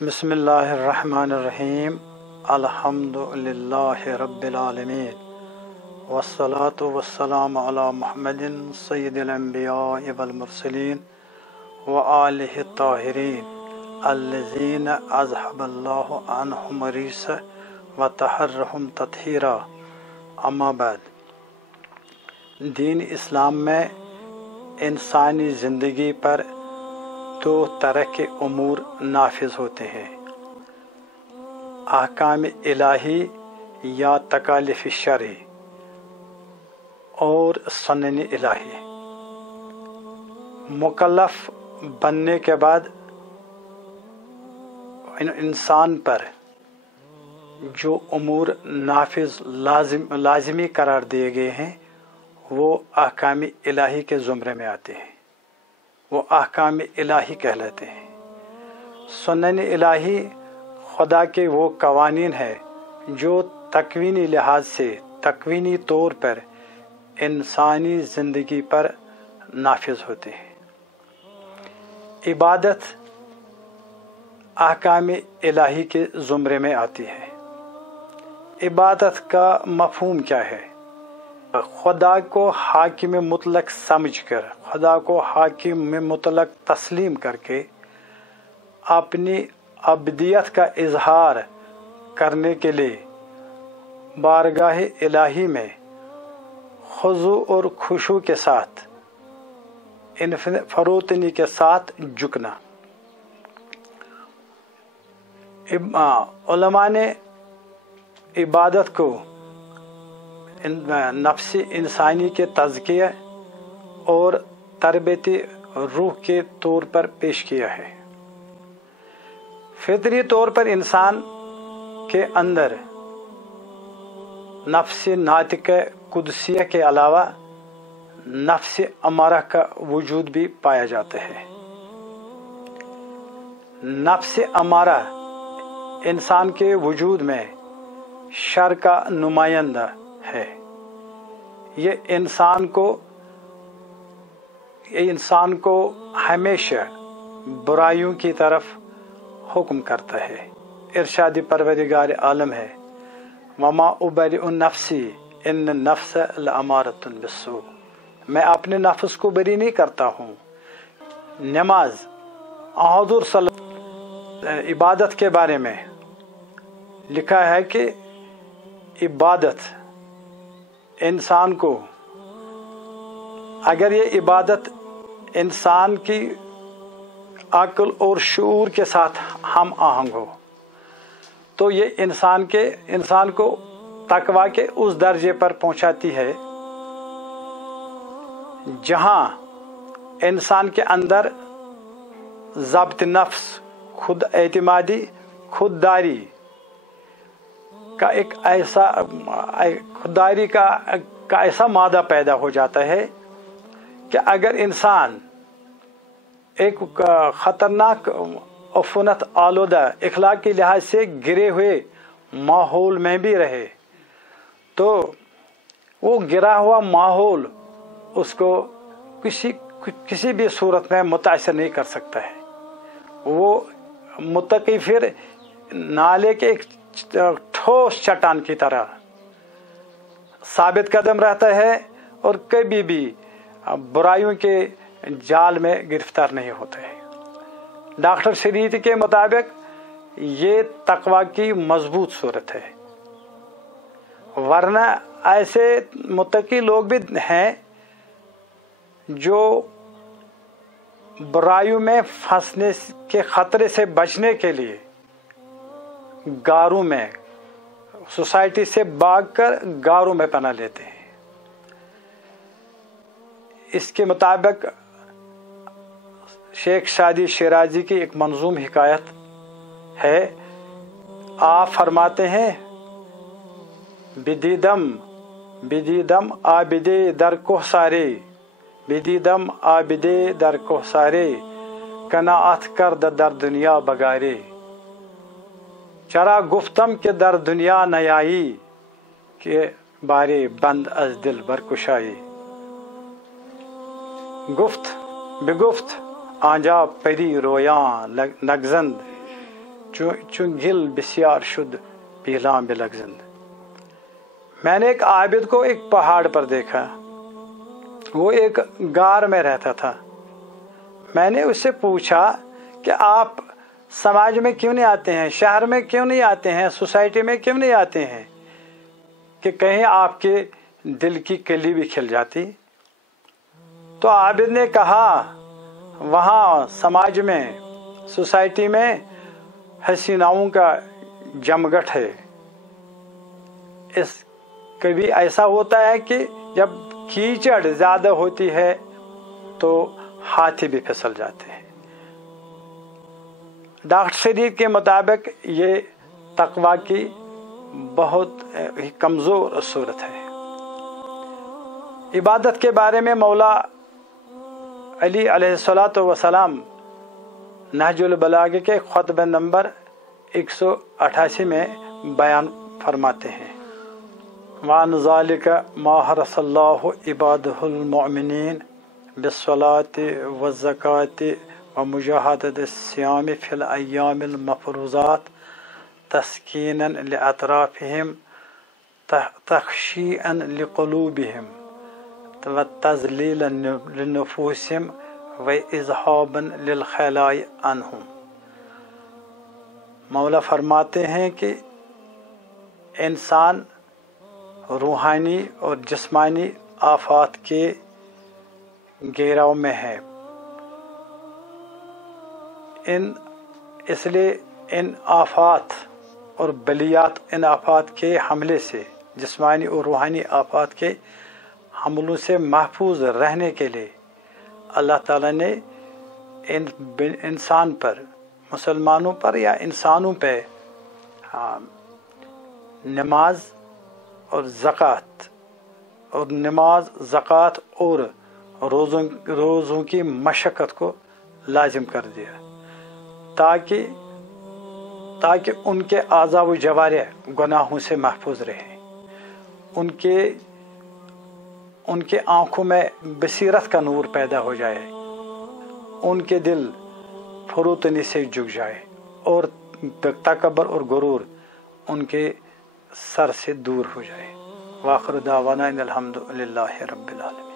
بسم اللہ الرحمن الرحیم الحمد للہ رب العالمین والصلاة والسلام علی محمد سید الانبیاء والمرسلین وآلہ الطاہرین الذین اذہب اللہ عنہم الرجس وطہرہم تطہیرا. اما بعد، دین اسلام میں انسانی زندگی پر دو طرح کے امور نافذ ہوتے ہیں: احکام الہی یا تکالیف شرعی اور سنن الہی. مکلف بننے کے بعد انسان پر جو امور نافذ لازمی قرار دیے گئے ہیں وہ احکام الہی کے زمرے میں آتے ہیں، وہ احکام الہی کہلاتے ہیں. سنن الہی خدا کے وہ قوانین ہیں جو تکوینی لحاظ سے، تکوینی طور پر انسانی زندگی پر نافذ ہوتے ہیں. عبادت احکام الہی کے زمرے میں آتی ہے. عبادت کا مفہوم کیا ہے؟ خدا کو حاکم مطلق سمجھ کر، خدا کو حاکم مطلق تسلیم کر کے اپنی عبدیت کا اظہار کرنے کے لیے بارگاہ الہی میں خضوع اور خشوع کے ساتھ، فروتنی کے ساتھ جھکنا. علماء نے عبادت کو نفس انسانی کے تزکیہ اور تربیتی روح کے طور پر پیش کیا ہے. فطری طور پر انسان کے اندر نفس ناطقہ قدسیہ کے علاوہ نفس امارہ کا وجود بھی پایا جاتا ہے. نفس امارہ انسان کے وجود میں شر کا نمائندہ ہے. یہ انسان کو ہمیشہ برائیوں کی طرف حکم کرتا ہے. ارشاد پروردگار عالم ہے: وما ابرئ نفسی ان النفس لامارۃ بالسوء. میں اپنے نفس کو بری نہیں کرتا ہوں. نماز، حضور صلی اللہ علیہ وسلم عبادت کے بارے میں لکھا ہے کہ عبادت انسان کو، اگر یہ عبادت انسان کی عقل اور شعور کے ساتھ ہم آہنگ ہو تو یہ انسان کو تقویٰ کے اس درجے پر پہنچاتی ہے جہاں انسان کے اندر ضبط نفس، خود اعتمادی، خودداری کا ایک ایسا مادہ پیدا ہو جاتا ہے کہ اگر انسان ایک خطرناک عفونت آلودہ، اخلاق کے لحاظ سے گرے ہوئے ماحول میں بھی رہے تو وہ گرا ہوا ماحول اس کو کسی بھی صورت میں متاثر نہیں کر سکتا ہے. وہ متقی پھر نالے کے ایک ٹھوس چٹان کی طرح ثابت قدم رہتا ہے اور کبھی بھی برائیوں کے جال میں گرفتار نہیں ہوتا ہے. ڈاکٹر شریعت کے مطابق یہ تقویٰ کی مضبوط صورت ہے. ورنہ ایسے متقی لوگ بھی ہیں جو برائیوں میں پھنسنے کے خطرے سے بچنے کے لیے غاروں میں، سوسائٹی سے بھاگ کر غاروں میں پناہ لیتے ہیں. اس کے مطابق شیخ شادی شیرازی کی ایک منظوم حکایت ہے. آپ فرماتے ہیں: بدیدم آبدے در کوہ سارے، بدیدم آبدے در کوہ سارے، قناعت کرد در دنیا بگارے. چرا گفتم کہ در دنیا نیائی، کہ بارے بند از دل برکشائی. گفت بگفت آنجا پری رویاں نگزند، چنگل بسیار شد پیلام بلغزند. میں نے ایک عابد کو ایک پہاڑ پر دیکھا. وہ ایک غار میں رہتا تھا. میں نے اس سے پوچھا کہ آپ سماج میں کیوں نہیں آتے ہیں, شہر میں کیوں نہیں آتے ہیں, سوسائٹی میں کیوں نہیں آتے ہیں, کہ کہیں آپ کے دل کی کلی بھی کھل جاتی. تو عابد نے کہا وہاں سماج میں, سوسائٹی میں حسیناؤں کا جمگٹ ہے. کبھی ایسا ہوتا ہے کہ جب کیچڑ زیادہ ہوتی ہے تو ہاتھی بھی پھسل جاتے ہیں. ڈاکٹر شریف کے مطابق یہ تقویٰ کی بہت کمزور صورت ہے. عبادت کے بارے میں مولا علی علیہ الصلوۃ والسلام نہج البلاغہ کے خطبہ نمبر 188 میں بیان فرماتے ہیں. وعن ذلك ما حرص الله عباده المؤمنين بالصلاة والزكاة ومجاهدة الصيام في الأيام المفروضات تسكينا لأطرافهم تخشيئا لقلوبهم وتذليلا لنفوسهم وإذهابا للخلاء عنهم. مولا فرماتے ہیں کہ انسان روحانی اور جسمانی آفات کے گھیراؤ میں ہے. اس لیے ان آفات اور بلیات, ان آفات کے حملے سے, جسمانی اور روحانی آفات کے حملوں سے محفوظ رہنے کے لیے اللہ تعالیٰ نے انسان پر, مسلمانوں پر یا انسانوں پہ نماز اور زکوٰۃ اور روزوں کی مشقت کو لازم کر دیا, تاکہ ان کے اعضاء و جوارح گناہوں سے محفوظ رہیں, ان کے آنکھوں میں بصیرت کا نور پیدا ہو جائے, ان کے دل فروتنی سے جھک جائے اور تکبر اور غرور ان کے سر سے دور ہو جائے. وآخر دعوانا ان الحمد للہ رب العالمین.